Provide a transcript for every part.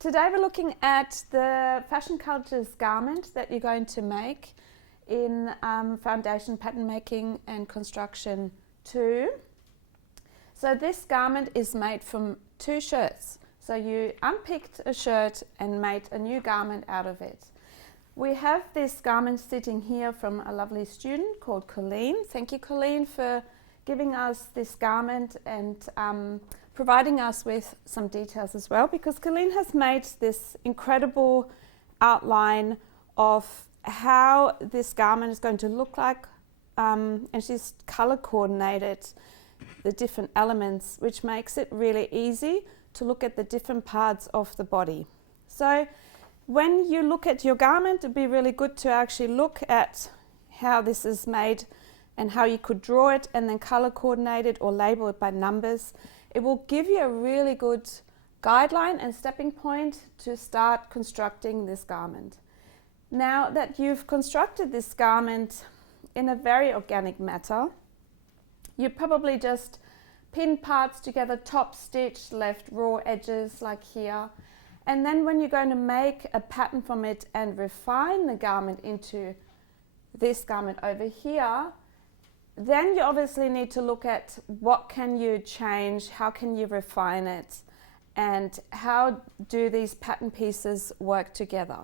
Today we're looking at the Fashion Cultures garment that you're going to make in Foundation Pattern Making and Construction 2. So this garment is made from 2 shirts. So you unpicked a shirt and made a new garment out of it. We have this garment sitting here from a lovely student called Colleen. Thank you, Colleen, for giving us this garment and providing us with some details as well, because Colleen has made this incredible outline of how this garment is going to look like, and she's color coordinated the different elements, which makes it really easy to look at the different parts of the body. So when you look at your garment, it'd be really good to actually look at how this is made and how you could draw it and then color coordinate it or label it by numbers. It will give you a really good guideline and stepping point to start constructing this garment. Now that you've constructed this garment in a very organic manner, you probably just pin parts together, top stitch, left raw edges like here. And then when you're going to make a pattern from it and refine the garment into this garment over here, then you obviously need to look at what can you change, how can you refine it, and how do these pattern pieces work together.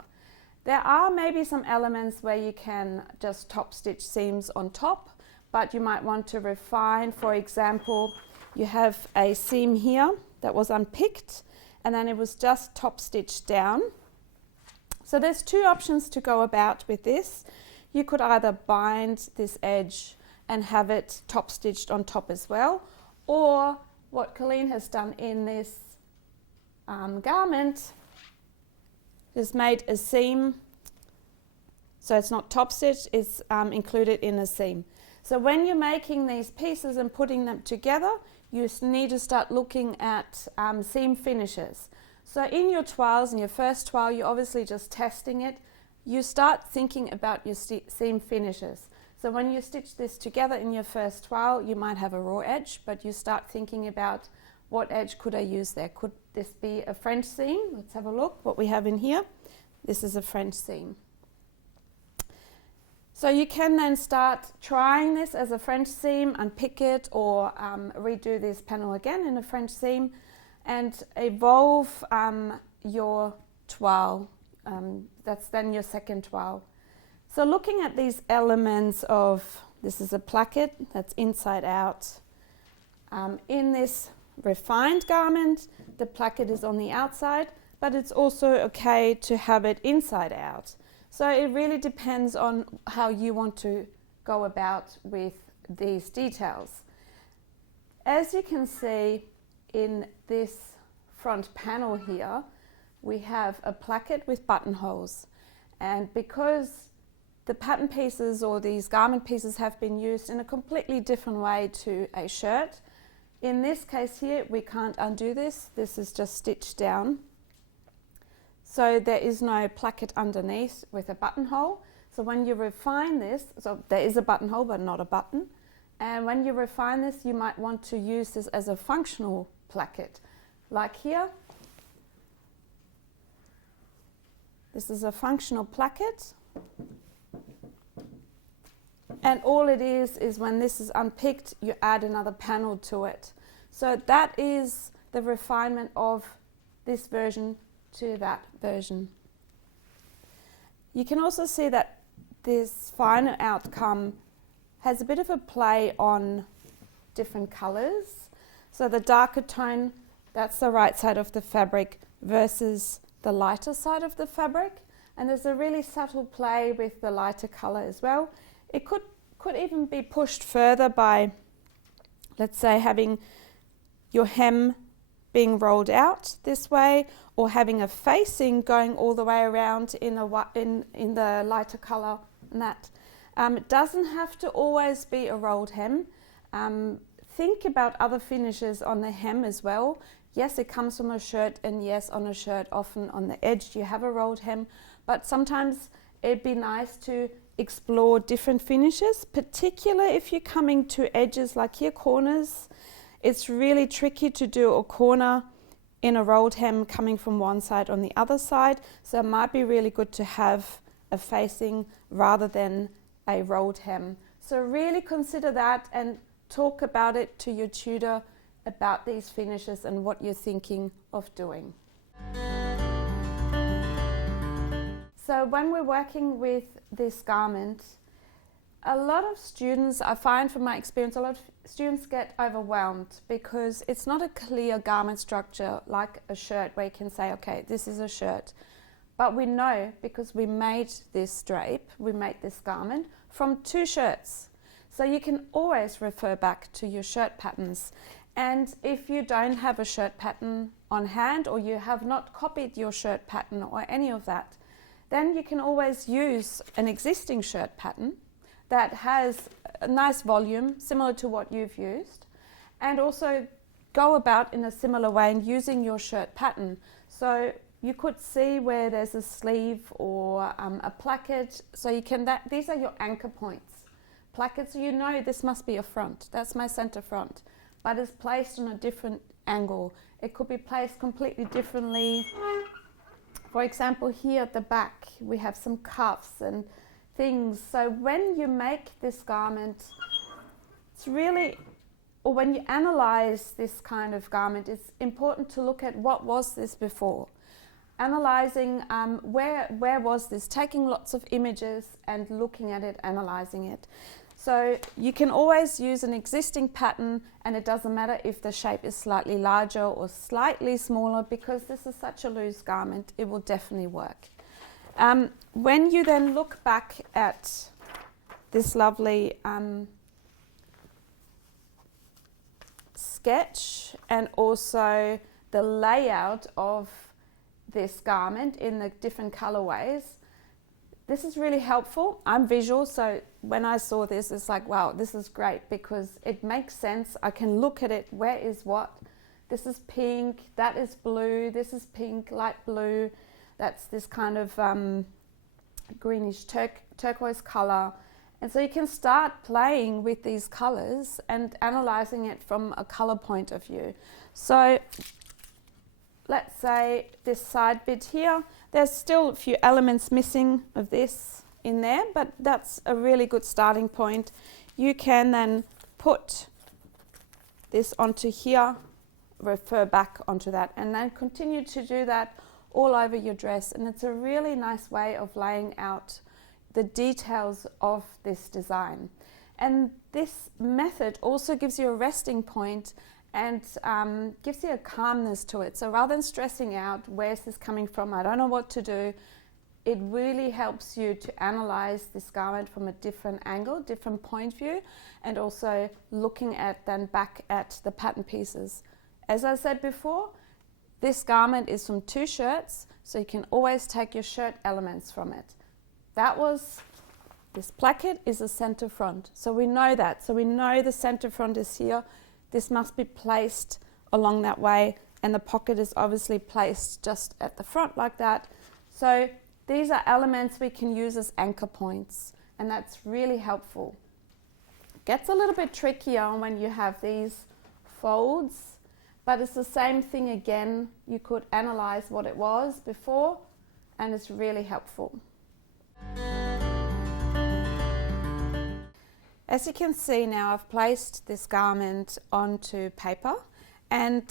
There are maybe some elements where you can just top stitch seams on top, but you might want to refine. For example, you have a seam here that was unpicked and then it was just top stitched down. So there's 2 options to go about with this. You could either bind this edge and have it top stitched on top as well, or what Colleen has done in this garment is made a seam, so it's not top stitched, it's included in a seam. So when you're making these pieces and putting them together, you need to start looking at seam finishes. So in your toiles, in your first toile, you're obviously just testing it. You start thinking about your seam finishes. So when you stitch this together in your first toile, you might have a raw edge, but you start thinking about what edge could I use there. Could this be a French seam? Let's have a look what we have in here. This is a French seam. So you can then start trying this as a French seam, unpick it, or redo this panel again in a French seam and evolve your toile. That's then your second toile. So looking at these elements of, this is a placket that's inside out. In this refined garment, the placket is on the outside, but it's also okay to have it inside out. So it really depends on how you want to go about with these details. As you can see in this front panel here, we have a placket with buttonholes. And because the pattern pieces or these garment pieces have been used in a completely different way to a shirt, in this case here, we can't undo this. This is just stitched down. So there is no placket underneath with a buttonhole. So when you refine this, so there is a buttonhole but not a button. And when you refine this, you might want to use this as a functional placket. Like here, this is a functional placket. And all it is when this is unpicked, you add another panel to it. So that is the refinement of this version to that version. You can also see that this final outcome has a bit of a play on different colors. So the darker tone, that's the right side of the fabric versus the lighter side of the fabric. And there's a really subtle play with the lighter color as well. It could even be pushed further by, let's say, having your hem being rolled out this way, or having a facing going all the way around in the lighter color and that. It doesn't have to always be a rolled hem. Think about other finishes on the hem as well. Yes, it comes from a shirt, and yes, on a shirt often on the edge you have a rolled hem, but sometimes it'd be nice to explore different finishes, particularly if you're coming to edges like here, corners. It's really tricky to do a corner in a rolled hem coming from one side on the other side. So it might be really good to have a facing rather than a rolled hem. So really consider that and talk about it to your tutor about these finishes and what you're thinking of doing. So when we're working with this garment, a lot of students, I find from my experience, a lot of students get overwhelmed because it's not a clear garment structure like a shirt where you can say, okay, this is a shirt. But we know, because we made this drape, we made this garment from 2 shirts. So you can always refer back to your shirt patterns. And if you don't have a shirt pattern on hand, or you have not copied your shirt pattern or any of that, then you can always use an existing shirt pattern that has a nice volume similar to what you've used, and also go about in a similar way in using your shirt pattern. So you could see where there's a sleeve or a placket, so you can, these are your anchor points. Placket, so you know this must be a front, that's my center front, but it's placed on a different angle. It could be placed completely differently. For example, here at the back we have some cuffs and things. So when you make this garment, it's really, or when you analyze this kind of garment, it's important to look at what was this before. Analyzing where was this, taking lots of images and looking at it, analyzing it. So you can always use an existing pattern, and it doesn't matter if the shape is slightly larger or slightly smaller, because this is such a loose garment, it will definitely work. When you then look back at this lovely sketch and also the layout of this garment in the different colorways, this is really helpful. I'm visual, so when I saw this, it's like, wow, this is great because it makes sense. I can look at it, where is what? This is pink, that is blue, this is pink, light blue, that's this kind of greenish turquoise color. And so you can start playing with these colors and analyzing it from a color point of view. So let's say this side bit here, there's still a few elements missing of this in there, but that's a really good starting point. You can then put this onto here, refer back onto that, and then continue to do that all over your dress. And it's a really nice way of laying out the details of this design. And this method also gives you a resting point and gives you a calmness to it. So rather than stressing out, where's this coming from, I don't know what to do, it really helps you to analyze this garment from a different angle, different point of view, and also looking at then back at the pattern pieces. As I said before, this garment is from 2 shirts, so you can always take your shirt elements from it. This placket is a center front, so we know that. So we know the center front is here. This must be placed along that way, and the pocket is obviously placed just at the front like that. So these are elements we can use as anchor points, and that's really helpful. It gets a little bit trickier when you have these folds, but it's the same thing again. You could analyze what it was before, and it's really helpful. As you can see now, I've placed this garment onto paper, and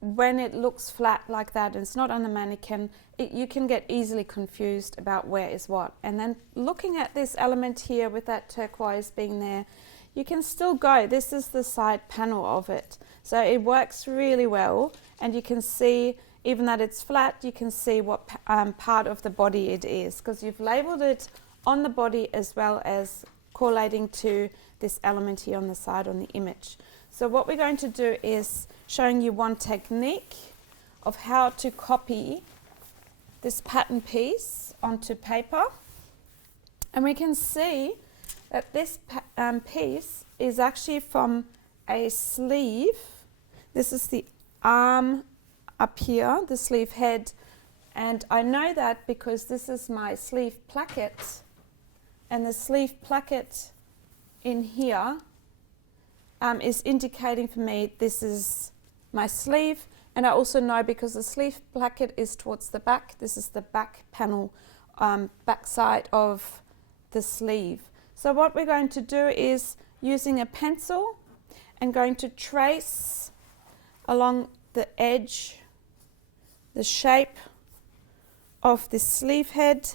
when it looks flat like that and it's not on a mannequin, you can get easily confused about where is what. And then looking at this element here with that turquoise being there, you can still go, this is the side panel of it. So it works really well, and you can see, even that it's flat, you can see what part of the body it is, because you've labeled it on the body as well as correlating to this element here on the side on the image. So what we're going to do is showing you one technique of how to copy this pattern piece onto paper. And we can see that this piece is actually from a sleeve. This is the arm up here, the sleeve head. And I know that because this is my sleeve placket, and the sleeve placket in here is indicating for me this is my sleeve, And I also know because the sleeve placket is towards the back, this is the back panel, back side of the sleeve. So what we're going to do is using a pencil and going to trace along the edge, the shape of the sleeve head.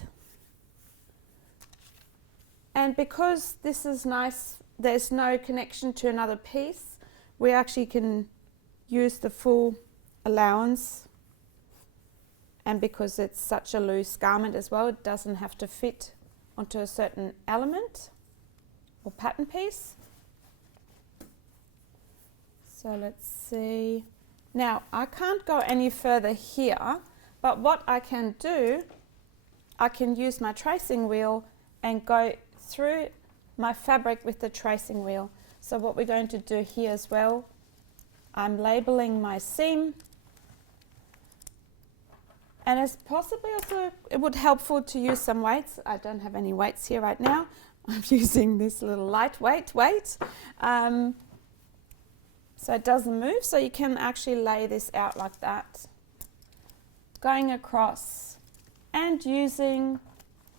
And because this is nice, there's no connection to another piece, we actually can use the full allowance. And because it's such a loose garment as well, it doesn't have to fit onto a certain element or pattern piece. So let's see. Now I can't go any further here, but what I can do, I can use my tracing wheel and go through my fabric with the tracing wheel. So what we're going to do here as well, I'm labeling my seam, and it's possibly also, it would helpful to use some weights. I don't have any weights here right now. I'm using this little lightweight weight. So it doesn't move, so you can actually lay this out like that. Going across and using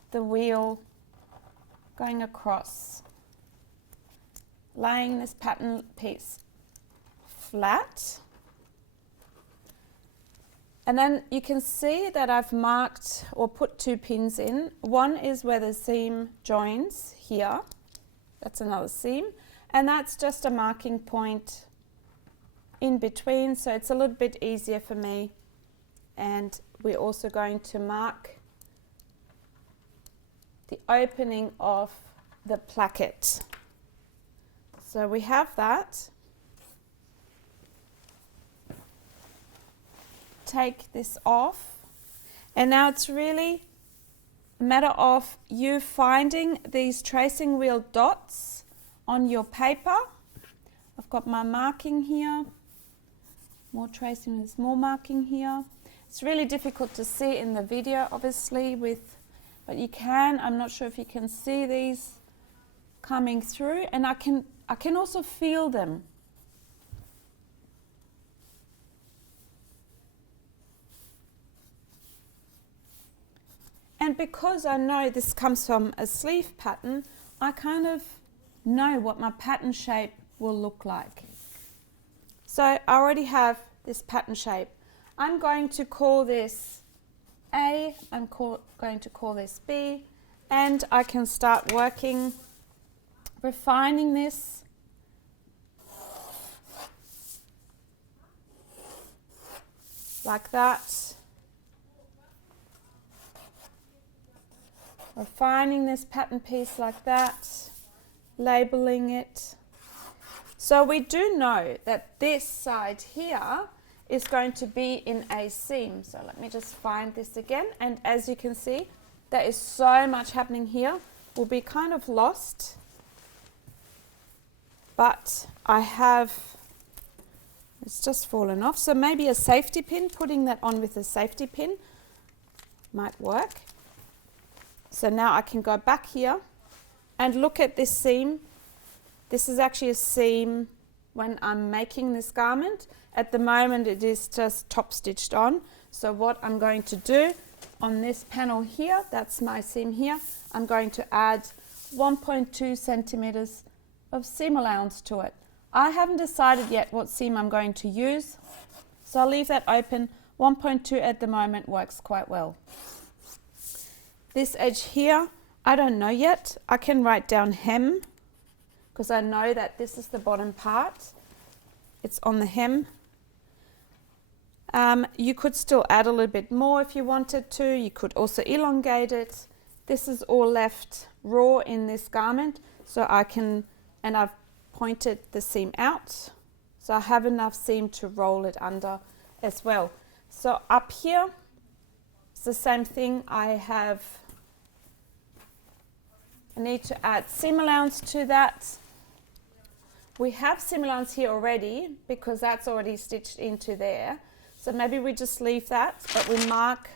the wheel, going across, laying this pattern piece flat. And then you can see that I've marked or put 2 pins in. One is where the seam joins here. That's another seam. And that's just a marking point in between, so it's a little bit easier for me. And we're also going to mark the opening of the placket. So we have that. Take this off, and now it's really a matter of you finding these tracing wheel dots on your paper. I've got my marking here, more tracing, there's more marking here. It's really difficult to see in the video obviously but you can, I'm not sure if you can see these coming through, and I can also feel them. And because I know this comes from a sleeve pattern, I kind of know what my pattern shape will look like. So I already have this pattern shape. I'm going to call this A, I'm going to call this B, and I can start working, refining this. Like that. Refining this pattern piece like that, labeling it. So we do know that this side here is going to be in a seam. So let me just find this again. And as you can see, there is so much happening here. We'll be kind of lost. But I have, it's just fallen off. So maybe a safety pin, putting that on with a safety pin might work. So now I can go back here and look at this seam. This is actually a seam when I'm making this garment. At the moment it is just top stitched on. So what I'm going to do on this panel here, that's my seam here, I'm going to add 1.2 centimeters of seam allowance to it. I haven't decided yet what seam I'm going to use, so I'll leave that open. 1.2 at the moment works quite well. This edge here, I don't know yet. I can write down hem because I know that this is the bottom part. It's on the hem. You could still add a little bit more if you wanted to. You could also elongate it. This is all left raw in this garment, so I can, and I've pointed the seam out, so I have enough seam to roll it under as well. So up here, it's the same thing. I need to add seam allowance to that. We have seam allowance here already because that's already stitched into there. So maybe we just leave that, but we mark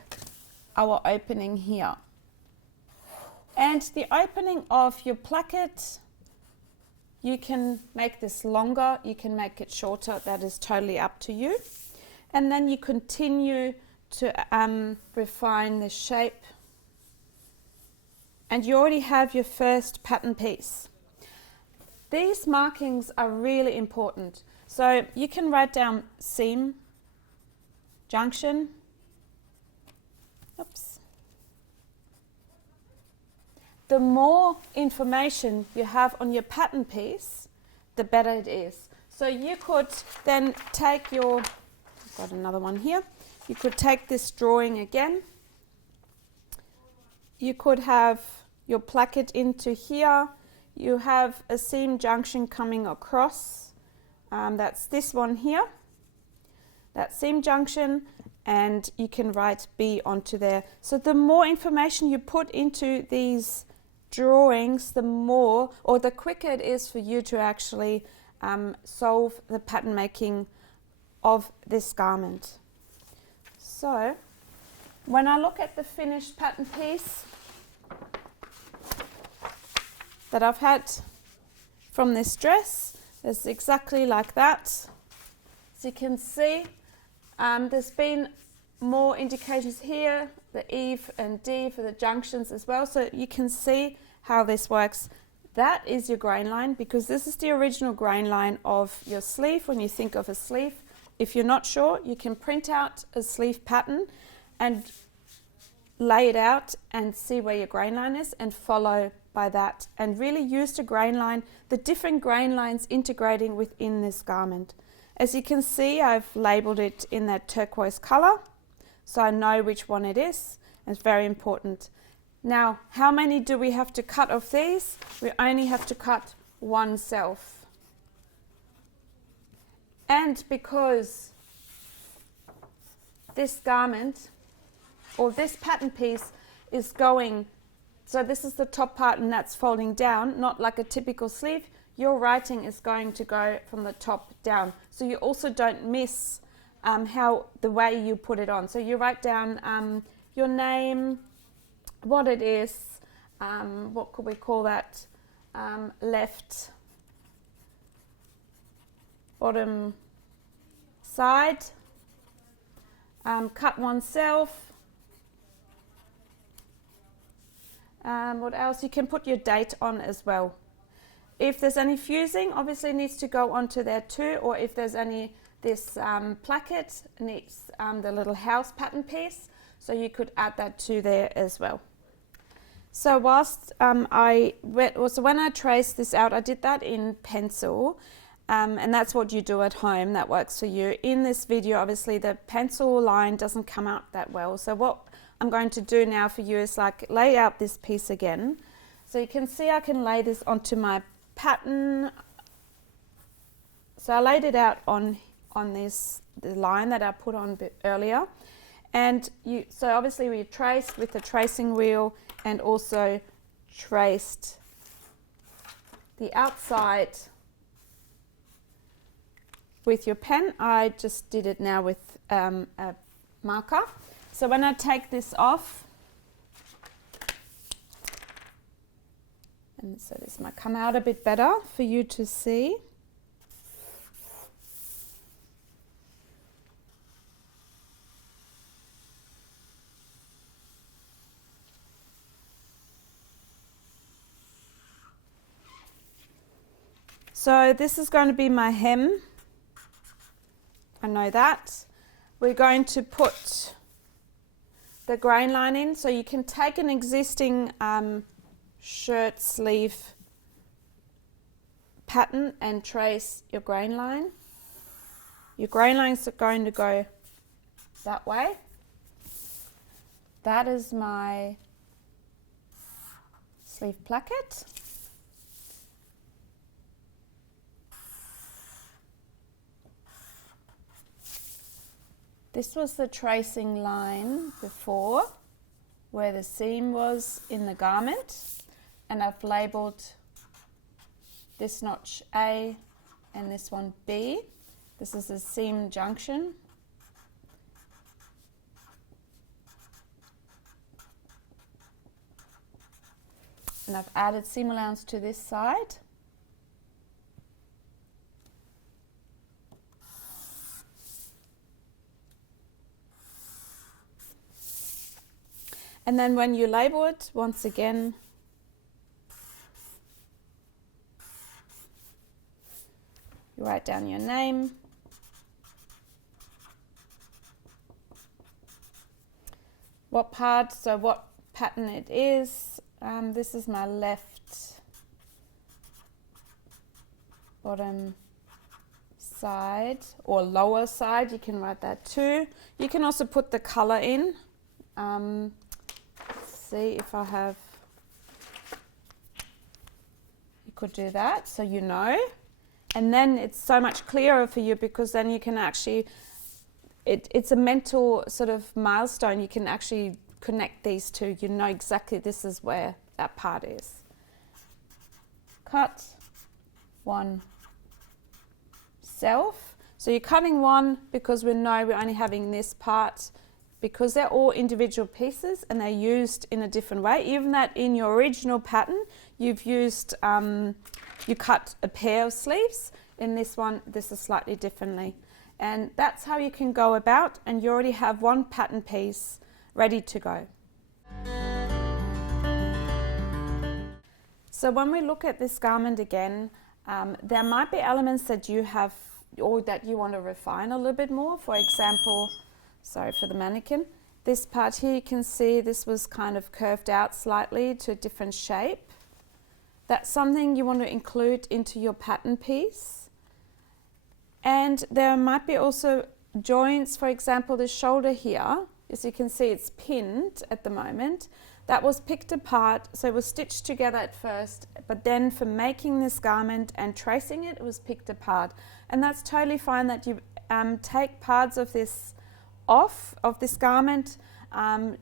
our opening here. And the opening of your placket, you can make this longer, you can make it shorter, that is totally up to you. and then you continue to refine the shape, and you already have your first pattern piece. These markings are really important. So you can write down seam, junction, oops. The more information you have on your pattern piece, the better it is. So you could then take your, I've got another one here, you could take this drawing again. You could have your placket into here. You have a seam junction coming across. That's this one here. That seam junction, and you can write B onto there. So the more information you put into these drawings, the more or the quicker it is for you to actually solve the pattern making of this garment. So when I look at the finished pattern piece that I've had from this dress, it's exactly like that. As you can see, there's been more indications here, the E and D for the junctions as well, so you can see how this works. That is your grain line, because this is the original grain line of your sleeve when you think of a sleeve. If you're not sure, you can print out a sleeve pattern and lay it out and see where your grain line is and follow by that, and really use the grain line, the different grain lines integrating within this garment. As you can see, I've labelled it in that turquoise colour, so I know which one it is. It's very important. Now, how many do we have to cut of these? We only have to cut one self. And because this garment or this pattern piece is going, so this is the top part and that's folding down, not like a typical sleeve, your writing is going to go from the top down. So you also don't miss how the way you put it on. So you write down your name, what it is, what could we call that, left, bottom side, cut oneself. What else? You can put your date on as well. If there's any fusing, obviously it needs to go onto there too, or if there's any, this placket needs the little house pattern piece, so you could add that to there as well. So whilst when I traced this out, I did that in pencil, and that's what you do at home, that works for you. In this video, obviously the pencil line doesn't come out that well, so what I'm going to do now for you is like lay out this piece again. So you can see I can lay this onto my pattern. So I laid it out on this, the line that I put on a bit earlier, and so obviously we traced with the tracing wheel and also traced the outside with your pen. I just did it now with a marker. So when I take this off, and so this might come out a bit better for you to see. So this is going to be my hem. I know that. We're going to put the grain line in. So you can take an existing shirt sleeve pattern and trace your grain line. Your grain lines are going to go that way. That is my sleeve placket. This was the tracing line before, where the seam was in the garment, and I've labelled this notch A and this one B. This is the seam junction. And I've added seam allowance to this side. And then when you label it, once again, you write down your name, what part, so what pattern it is. This is my left bottom side or lower side, you can write that too. You can also put the color in. See if I have, you could do that so you know. And then it's so much clearer for you because then you can actually, it's a mental sort of milestone. You can actually connect these two. You know exactly this is where that part is. Cut one self. So you're cutting one because we know we're only having this part because they're all individual pieces and they're used in a different way. Even that in your original pattern, you've used, you cut a pair of sleeves. In this one, this is slightly differently. And that's how you can go about, and you already have one pattern piece ready to go. So when we look at this garment again, there might be elements that you have or that you want to refine a little bit more. For example, sorry for the mannequin, this part here, you can see this was kind of curved out slightly to a different shape. That's something you want to include into your pattern piece. And there might be also joints, for example, the shoulder here, as you can see it's pinned at the moment. That was picked apart, so it was stitched together at first, but then for making this garment and tracing it, it was picked apart. And that's totally fine that you take parts of this off of this garment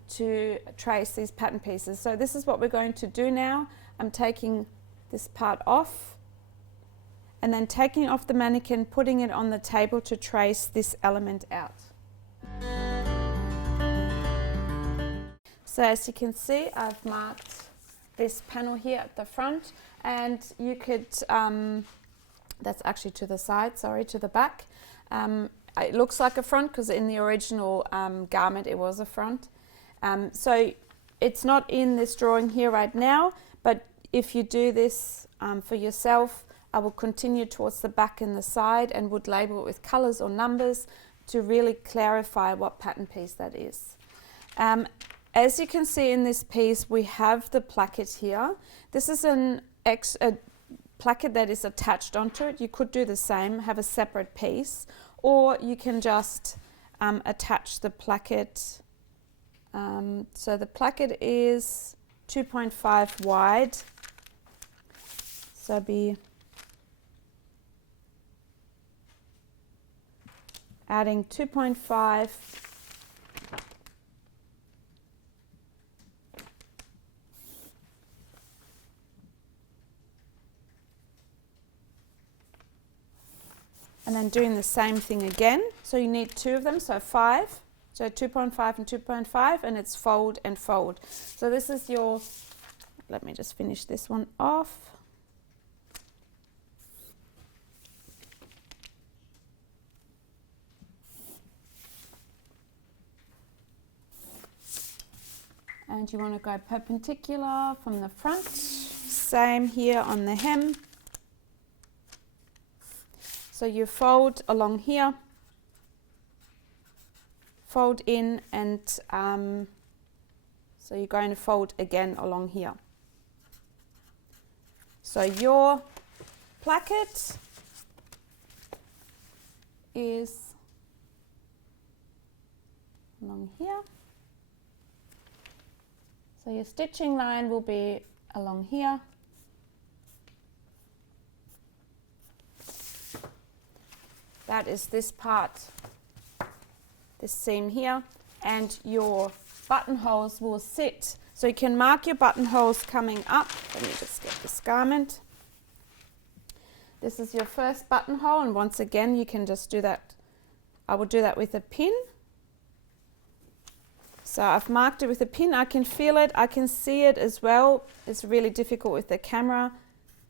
to trace these pattern pieces. So this is what we're going to do now. I'm taking this part off and then taking off the mannequin, putting it on the table to trace this element out. So as you can see, I've marked this panel here at the front, and you could, that's actually to the side, sorry, to the back. It looks like a front because in the original garment it was a front. So it's not in this drawing here right now, but if you do this for yourself, I will continue towards the back and the side and would label it with colors or numbers to really clarify what pattern piece that is. As you can see in this piece, we have the placket here. This is a placket that is attached onto it. You could do the same, have a separate piece, or you can just attach the placket. So the placket is 2.5 wide. So be adding 2.5 and then doing the same thing again. So you need two of them, so 5. So 2.5 and 2.5, and it's fold and fold. So this is your, let me just finish this one off. And you want to go perpendicular from the front. Same here on the hem. So you fold along here, fold in, and so you're going to fold again along here. So your placket is along here. So your stitching line will be along here. That is this part, this seam here, and your buttonholes will sit. So you can mark your buttonholes coming up. Let me just get this garment. This is your first buttonhole, and once again you can just do that. I will do that with a pin. So I've marked it with a pin. I can feel it, I can see it as well. It's really difficult with the camera,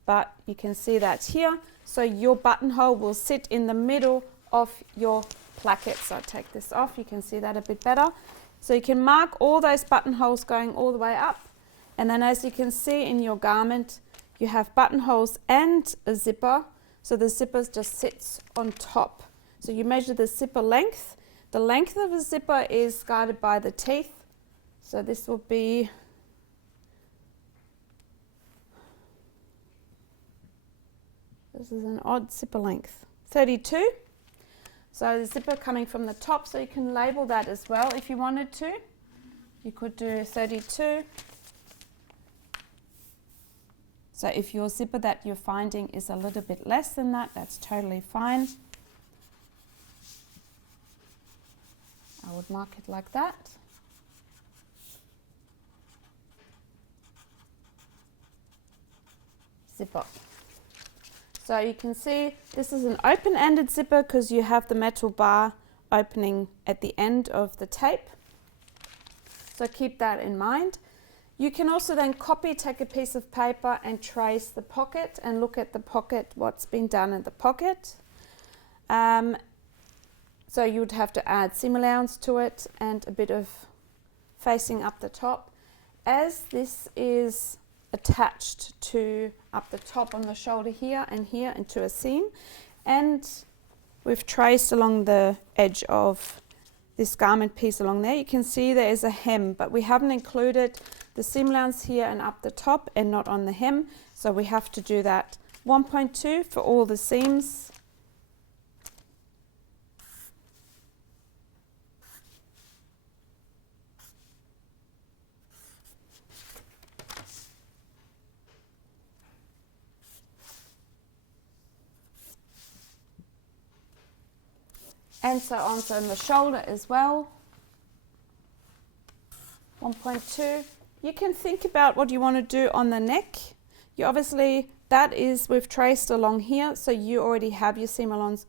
but you can see that here. So your buttonhole will sit in the middle of your placket. So I take this off, you can see that a bit better. So you can mark all those buttonholes going all the way up, and then as you can see in your garment, you have buttonholes and a zipper, so the zipper just sits on top. So you measure the zipper length. The length of a zipper is guided by the teeth, so this will be this is an odd zipper length, 32. So the zipper coming from the top, so you can label that as well if you wanted to. You could do 32. So if your zipper that you're finding is a little bit less than that, that's totally fine. I would mark it like that. Zipper. So you can see this is an open-ended zipper because you have the metal bar opening at the end of the tape. So keep that in mind. You can also then take a piece of paper and trace the pocket and look at the pocket, what's been done in the pocket. So you would have to add seam allowance to it and a bit of facing up the top. As this is attached to up the top on the shoulder here and into a seam, and we've traced along the edge of this garment piece along there, you can see there is a hem, but we haven't included the seam allowance here and up the top and not on the hem, so we have to do that. 1.2 for all the seams. And so on, so in the shoulder as well, 1.2. You can think about what you want to do on the neck. You obviously, we've traced along here, so you already have your seam allowance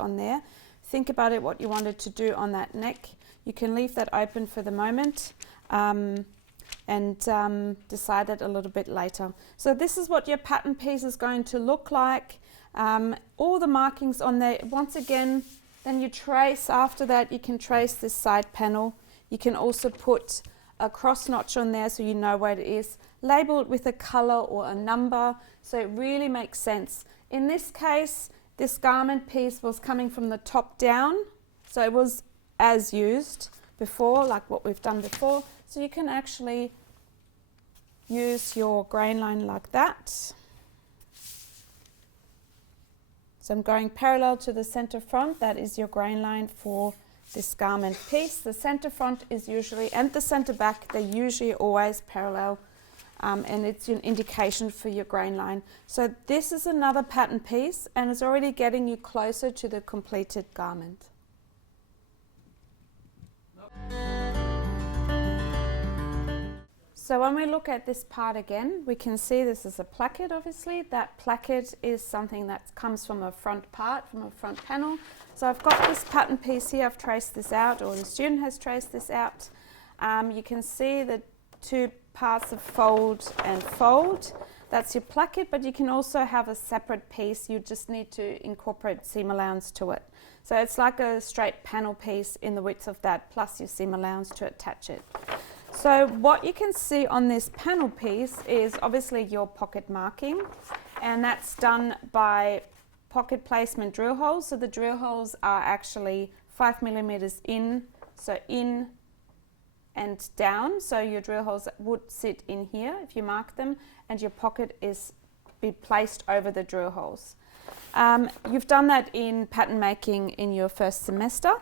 on there. Think about it, what you wanted to do on that neck. You can leave that open for the moment and decide that a little bit later. So this is what your pattern piece is going to look like. All the markings on there, once again, then you trace, after that you can trace this side panel. You can also put a cross notch on there so you know where it is. Label it with a color or a number so it really makes sense. In this case, this garment piece was coming from the top down, so it was as used before, like what we've done before. So you can actually use your grain line like that. So I'm going parallel to the center front. That is your grain line for this garment piece. The center front is usually, and the center back, they're usually always parallel, and it's an indication for your grain line. So this is another pattern piece, and it's already getting you closer to the completed garment. So when we look at this part again, we can see this is a placket, obviously. That placket is something that comes from a front part, from a front panel. So I've got this pattern piece here, I've traced this out, or the student has traced this out. You can see the two parts of fold and fold. That's your placket, but you can also have a separate piece. You just need to incorporate seam allowance to it. So it's like a straight panel piece in the width of that, plus your seam allowance to attach it. So what you can see on this panel piece is obviously your pocket marking, and that's done by pocket placement drill holes. So the drill holes are actually 5 millimeters in, so in and down. So your drill holes would sit in here if you mark them, and your pocket is be placed over the drill holes. You've done that in pattern making in your first semester.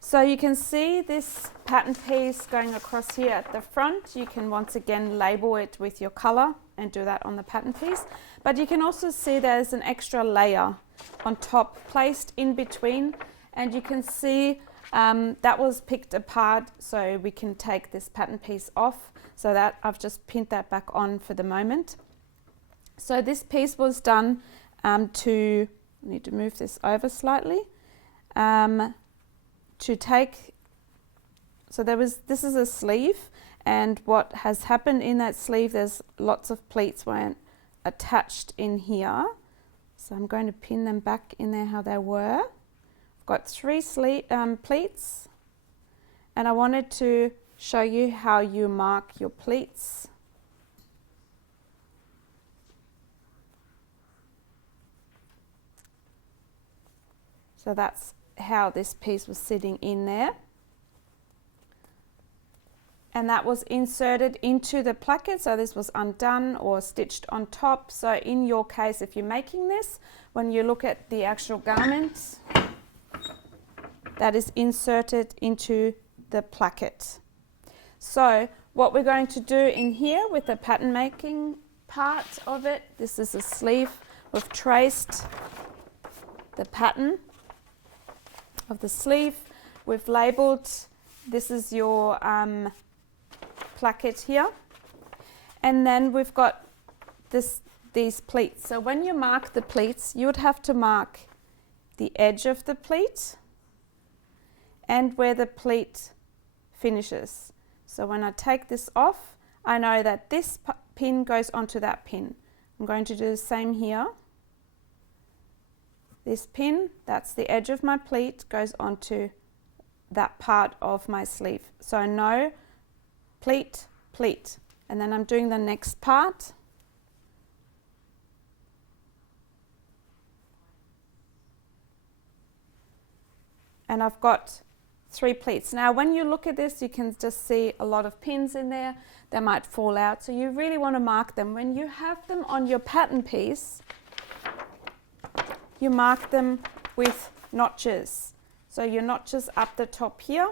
So you can see this pattern piece going across here at the front. You can once again label it with your color and do that on the pattern piece. But you can also see there's an extra layer on top placed in between, and you can see that was picked apart, so we can take this pattern piece off. So that I've just pinned that back on for the moment. So this piece was done I need to move this over slightly. This is a sleeve, and what has happened in that sleeve, there's lots of pleats weren't attached in here. So I'm going to pin them back in there how they were. I've got 3 pleats, and I wanted to show you how you mark your pleats. So that's how this piece was sitting in there. And that was inserted into the placket, so this was undone or stitched on top. So in your case, if you're making this, when you look at the actual garment, that is inserted into the placket. So what we're going to do in here with the pattern making part of it, this is a sleeve, we've traced the pattern of the sleeve, we've labelled, this is your placket here, and then we've got these pleats. So when you mark the pleats, you would have to mark the edge of the pleat and where the pleat finishes. So when I take this off, I know that this pin goes onto that pin. I'm going to do the same here. This pin, that's the edge of my pleat, goes onto that part of my sleeve. So I know pleat, pleat, and then I'm doing the next part. And I've got 3 pleats. Now when you look at this, you can just see a lot of pins in there. They might fall out, so you really want to mark them. When you have them on your pattern piece, you mark them with notches. So your notches up the top here,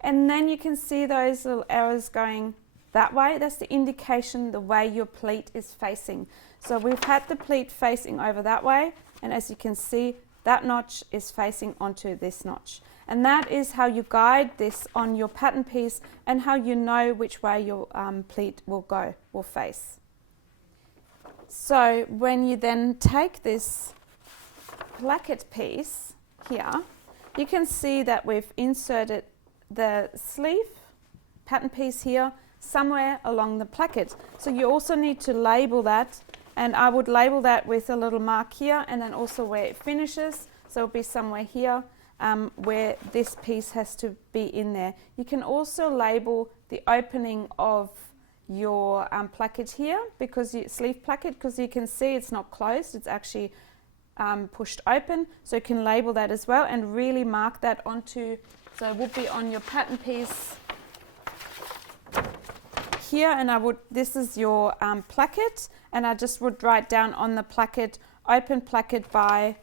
and then you can see those little arrows going that way. That's the indication the way your pleat is facing. So we've had the pleat facing over that way, and as you can see, that notch is facing onto this notch. And that is how you guide this on your pattern piece and how you know which way your pleat will face. So when you then take this placket piece here, you can see that we've inserted the sleeve pattern piece here somewhere along the placket. So you also need to label that, and I would label that with a little mark here, and then also where it finishes. So it'll be somewhere here where this piece has to be in there. You can also label the opening of your placket here, because sleeve placket, because you can see it's not closed, it's actually pushed open. So you can label that as well and really mark that onto, so it would be on your pattern piece here, and this is your placket, and I just would write down on the placket, open placket by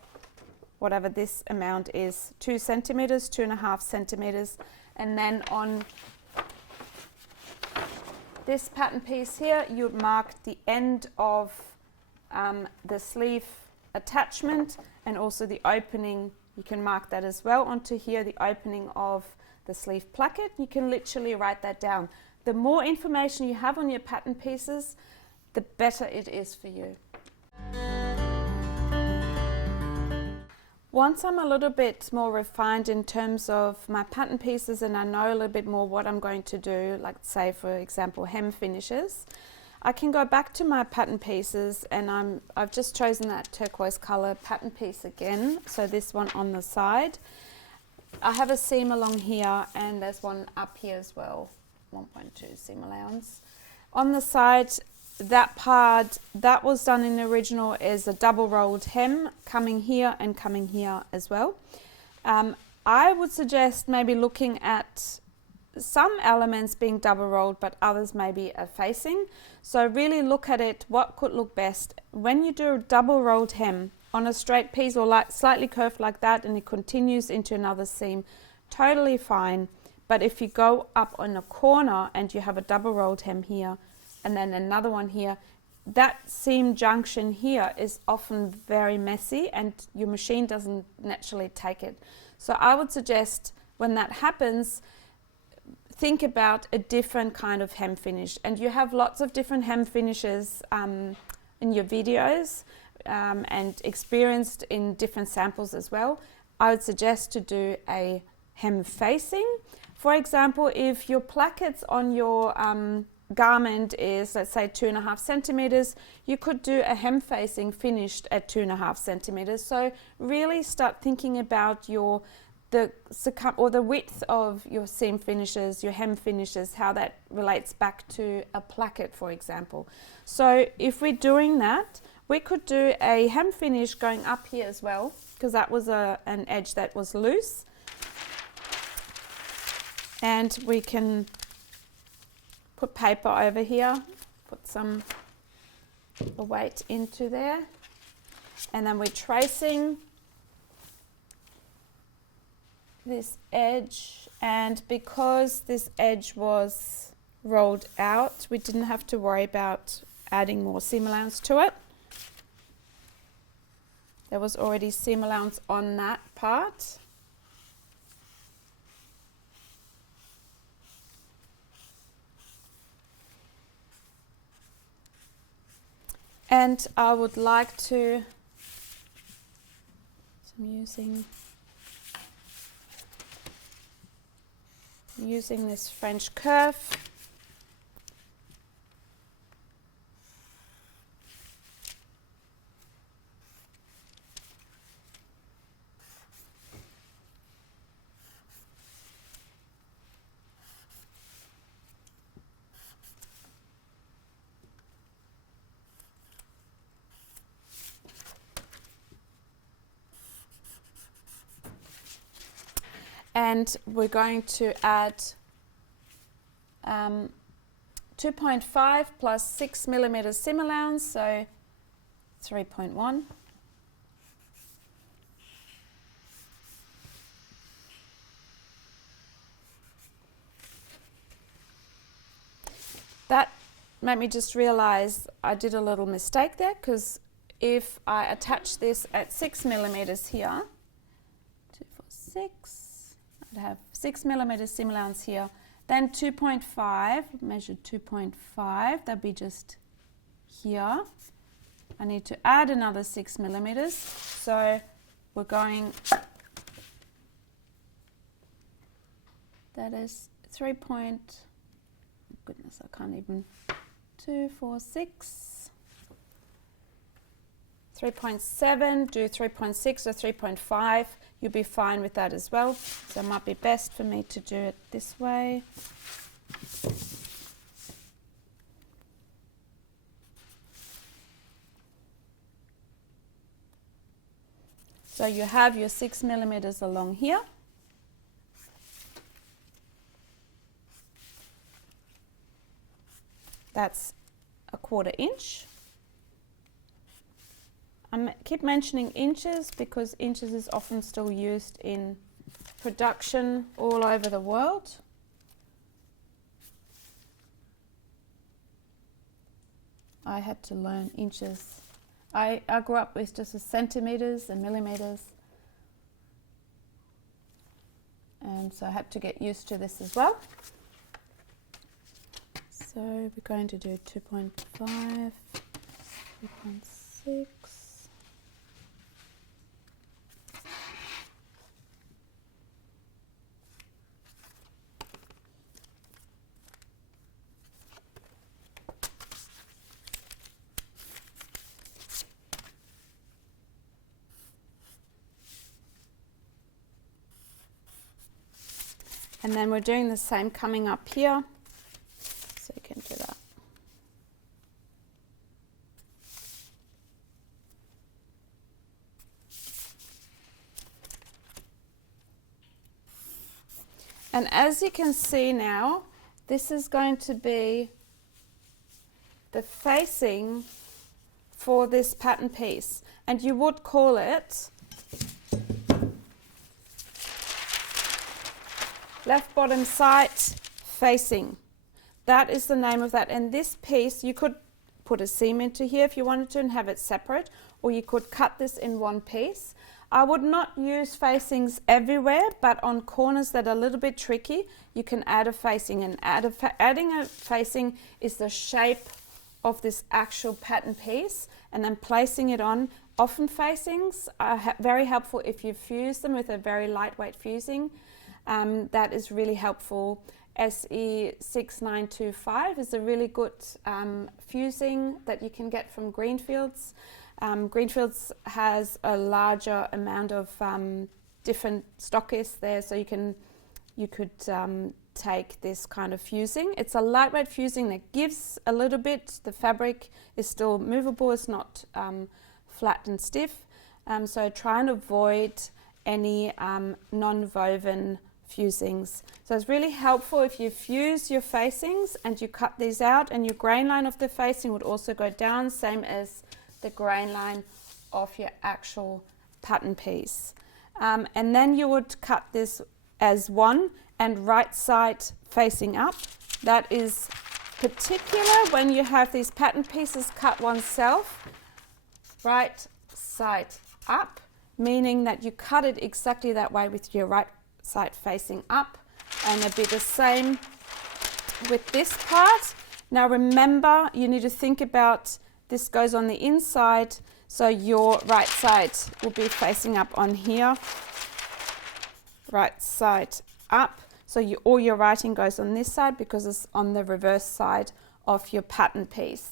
whatever this amount is, 2 centimeters, 2.5 centimeters, and then on this pattern piece here, you would mark the end of the sleeve attachment, and also the opening. You can mark that as well onto here, the opening of the sleeve placket. You can literally write that down. The more information you have on your pattern pieces, the better it is for you. Once I'm a little bit more refined in terms of my pattern pieces and I know a little bit more what I'm going to do, like say for example hem finishes, I can go back to my pattern pieces, and I've just chosen that turquoise color pattern piece again, so this one on the side. I have a seam along here, and there's one up here as well, 1.2 seam allowance. On the side, that part that was done in the original is a double rolled hem coming here and coming here as well. I would suggest maybe looking at some elements being double rolled, but others maybe are facing. So really look at it, what could look best. When you do a double rolled hem on a straight piece or like slightly curved like that, and it continues into another seam, totally fine. But if you go up on a corner and you have a double rolled hem here and then another one here, that seam junction here is often very messy and your machine doesn't naturally take it. So I would suggest when that happens, think about a different kind of hem finish. And you have lots of different hem finishes in your videos and experienced in different samples as well. I would suggest to do a hem facing. For example, if your plackets on your garment is, let's say, 2.5 centimeters, you could do a hem facing finished at 2.5 centimeters. So really start thinking about your the width of your seam finishes, your hem finishes, how that relates back to a placket, for example. So if we're doing that, we could do a hem finish going up here as well, because that was an edge that was loose. And we can put paper over here, put some the weight into there, and then we're tracing this edge, and because this edge was rolled out, we didn't have to worry about adding more seam allowance to it. There was already seam allowance on that part. And I would like to, so I'm using this French curve. And we're going to add 2.5 plus 6 millimeters seam allowance, so 3.1. That made me just realize I did a little mistake there, because if I attach this at 6 millimeters here, 2, 4, 6, I'd have 6 millimeters seam allowance here, then 2.5, measured 2.5, that'd be just here. I need to add another 6 millimeters, so we're going, that is 3 point, goodness, I can't even, 2, 4, 6, 3.7, do 3.6 or 3.5, you'll be fine with that as well. So it might be best for me to do it this way. So you have your 6 millimeters along here. That's a 1/4 inch. I keep mentioning inches because inches is often still used in production all over the world. I had to learn inches. I grew up with just centimeters and millimeters, and so I had to get used to this as well. So we're going to do 2.5, 3.6. And then we're doing the same coming up here, so you can do that. And as you can see now, this is going to be the facing for this pattern piece, and you would call it left bottom side facing. That is the name of that. And this piece, you could put a seam into here if you wanted to and have it separate, or you could cut this in one piece. I would not use facings everywhere, but on corners that are a little bit tricky, you can add a facing. And adding a facing is the shape of this actual pattern piece, and then placing it on. Often facings are very helpful if you fuse them with a very lightweight fusing. That is really helpful. SE6925 is a really good fusing that you can get from Greenfields. Greenfields has a larger amount of different stockists there, so you could take this kind of fusing. It's a lightweight fusing that gives a little bit. The fabric is still movable, it's not flat and stiff. So try and avoid any non-woven fusings. So it's really helpful if you fuse your facings and you cut these out, and your grain line of the facing would also go down, same as the grain line of your actual pattern piece. And then you would cut this as one and right side facing up. That is particular when you have these pattern pieces cut oneself, right side up, meaning that you cut it exactly that way with your right side facing up, and it'll be the same with this part. Now remember, you need to think about this goes on the inside, so your right side will be facing up on here, right side up. So all your writing goes on this side because it's on the reverse side of your pattern piece.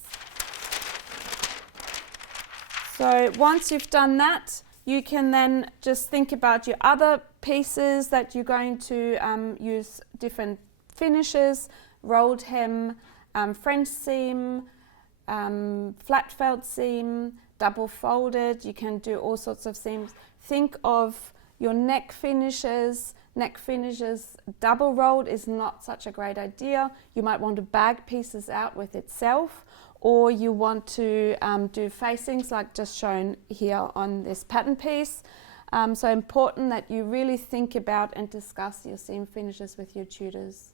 So once you've done that, you can then just think about your other pieces that you're going to use different finishes, rolled hem, French seam, flat felt seam, double folded. You can do all sorts of seams. Think of your neck finishes. Neck finishes double rolled is not such a great idea. You might want to bag pieces out with itself, or you want to do facings like just shown here on this pattern piece. So important that you really think about and discuss your seam finishes with your tutors.